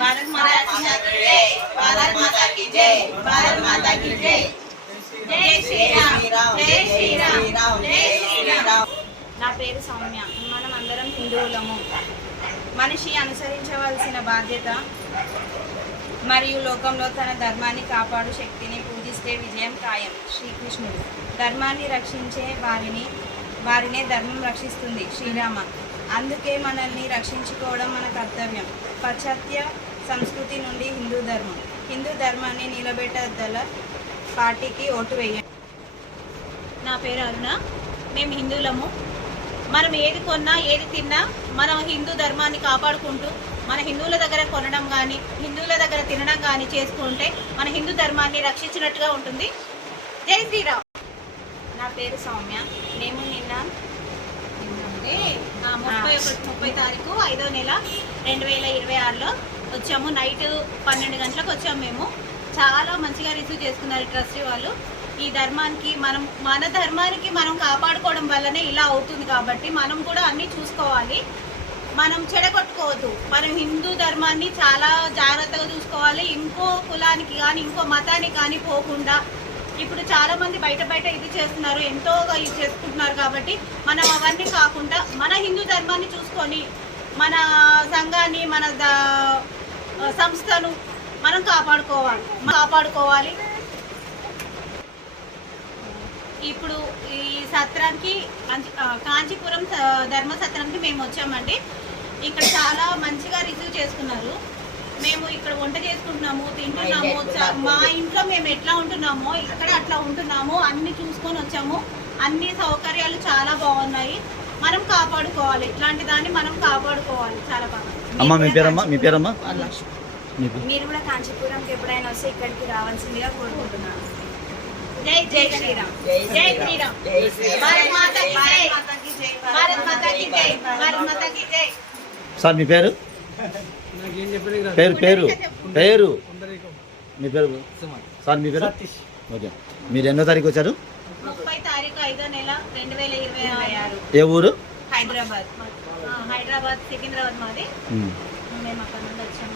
भारत माता की जय, भारत माता की जय, भारत माता की जय, जय श्री राम, जय श्री राम, जय श्री राम। నా పేరు సౌమ్య. మనం అందరం హిందువులము. మనిషి అనుసరించవలసిన బాధ్యత మరియు లోకంలో తన ధర్మాన్ని కాపాడు శక్తిని పూజిస్తే విజయం ఖాయం. శ్రీకృష్ణుడు ధర్మాన్ని రక్షించే వారినే ధర్మం రక్షిస్తుంది. శ్రీరామ అందుకే మనల్ని రక్షించుకోవడం మన కర్తవ్యం. పాశ్చాత్య సంస్కృతి నుండి హిందూ ధర్మాన్ని నిలబెట్టగల పార్టీకి ఓటు వేయండి. నా పేరు అరుణ. మేము హిందువులము. మనం ఏది కొన్నా ఏది తిన్నా మనం హిందూ ధర్మాన్ని కాపాడుకుంటూ మన హిందువుల దగ్గర కొనడం కానీ హిందువుల దగ్గర తినడం కానీ చేసుకుంటే మన హిందూ ధర్మాన్ని రక్షించినట్టుగా ఉంటుంది. జై శ్రీరామ్. నా పేరు సౌమ్య. మేము నిన్న 30 తారీఖు 5వ నెల 2026లో వచ్చాము. నైట్ 12 గంటలకు వచ్చాము. మేము చాలా మంచిగా రిసీవ్ చేసుకున్నారు ట్రస్టీ వాళ్ళు. ఈ ధర్మానికి మన ధర్మానికి మనం కాపాడుకోవడం వల్లనే ఇలా అవుతుంది కాబట్టి మనం కూడా అన్నీ చూసుకోవాలి. మనం చెడగొట్టుకోవద్దు. మనం హిందూ ధర్మాన్ని చాలా జాగ్రత్తగా చూసుకోవాలి. ఇంకో కులానికి కానీ ఇంకో మతానికి కానీ పోకుండా ఇప్పుడు చాలా మంది బయట ఇది చేస్తున్నారు, ఎంతో ఇది చేసుకుంటున్నారు. కాబట్టి మనం అవన్నీ కాకుండా మన హిందూ ధర్మాన్ని చూసుకొని మన సంఘాన్ని మన సంస్థను మనం కాపాడుకోవాలి. ఇప్పుడు ఈ సత్రానికి కాంచీపురం ధర్మ సత్రానికి మేము వచ్చామండి. ఇక్కడ చాలా మంచిగా రిసీవ్ చేసుకున్నారు. మేము ఇక్కడ వంట చేసుకుంటున్నాము, తింటున్నాము. మా ఇంట్లో మేము ఎట్లా ఉంటున్నామో ఇక్కడ అట్లా ఉంటున్నాము. అన్ని చూసుకొని వచ్చాము. అన్ని సౌకర్యాలు చాలా బాగున్నాయి. మనం కాపాడుకోవాలి. ఇట్లాంటి దాన్ని మనం కాపాడుకోవాలి. చాలా బాగా. మీరు కూడా కాంచీపురంకి ఎప్పుడైనా వస్తే ఇక్కడికి రావాల్సిందిగా కోరుకుంటున్నాను. జై జై శ్రీరామ్, జై శ్రీరామ్. భారత్ మాతా की जय, భారత్ మాతా की जय, భారత్ మాతా की जय. సార్ మీ పేరు పేరు మీ పేరు సార్ మీ పేరు ఓకే. మీరు ఎన్నో తారీఖు వచ్చారు? 30 తారీఖు 5వ నెల 2026. ఏ ఊరు? హైదరాబాద్ సికింద్రాబాద్ మాది. మేము అక్కడ నుండి వచ్చాము.